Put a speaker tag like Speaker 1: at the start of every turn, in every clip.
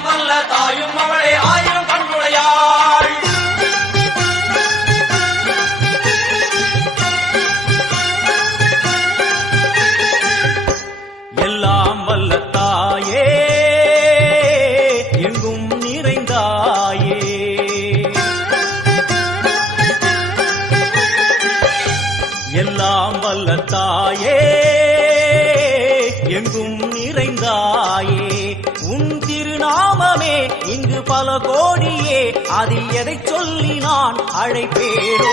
Speaker 1: தாயும் அவளே ஆயிரம் கண்ணுடையாள். எல்லாம் வல்ல தாயே அதில் எதை சொல்லி நான் அழைப்பேனோ?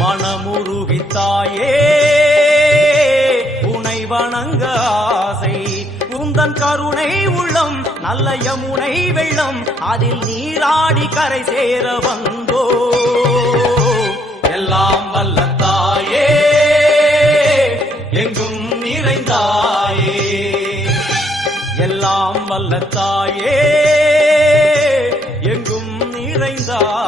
Speaker 1: மனமுருகித்தாயே. உனை வணங்க ஆசை. உந்தன் கருணை உள்ளம் நல்ல யமுனை வெள்ளம் அதில் நீராடி கரை சேர வந்தோ. எல்லாம் வல்லத்தாயே எங்கும் நிறைந்தாயே. எல்லாம் வல்லத்தாயே எங்கும் நிறைந்தாய்.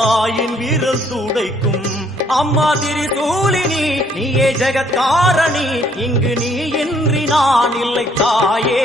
Speaker 1: தாயின் வீரல் சூடைக்கும் அம்மா திரிசூலினி நீயே ஜெகத்காரணி இங்கு நீ இன்றி நான் இல்லை தாயே.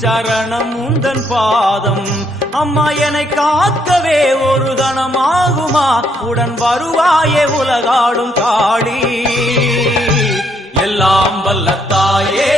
Speaker 1: சரணம் உந்தன் பாதம். அம்மா என்னை காக்கவே ஒரு கணமாகுமா? உடன் வருவாயே உலகாடும் காளி எல்லாம் வல்லத்தாயே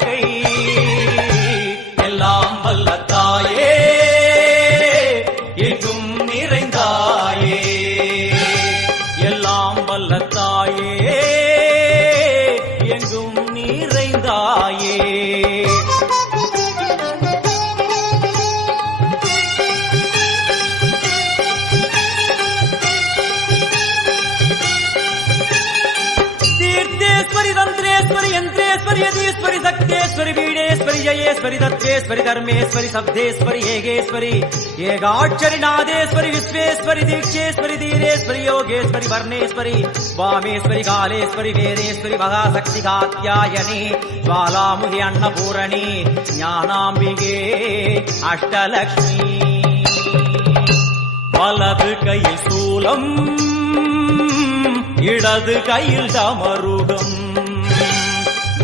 Speaker 1: தீர்த்தேஸ்வரி தந்திரேஸ்வரி யந்திரேஸ்வரி யதீஸ்வரி சக்தேஸ்வரி வீடேஸ்வரி ஜயேஸ்வரி தத்வேஸ்வரி தர்மேஸ்வரி சப்தேஸ்வரி ஏகேஸ்வரி ஏகாட்சரி நாதேஸ்வரி விஸ்வேஸ்வரி தீட்சேஸ்வரி தீரேஸ்வரி யோகேஸ்வரி வர்ணேஸ்வரி வாமேஸ்வரி காலேஸ்வரி வேதேஸ்வரி மகாசக்தி காத்தியாயணி பாலாமுகி அன்னபூரணி ஞானாம்பிகே அஷ்டலக்ஷ்மி. வலது கையில் சூலம் இடது கையில் தமருகம்.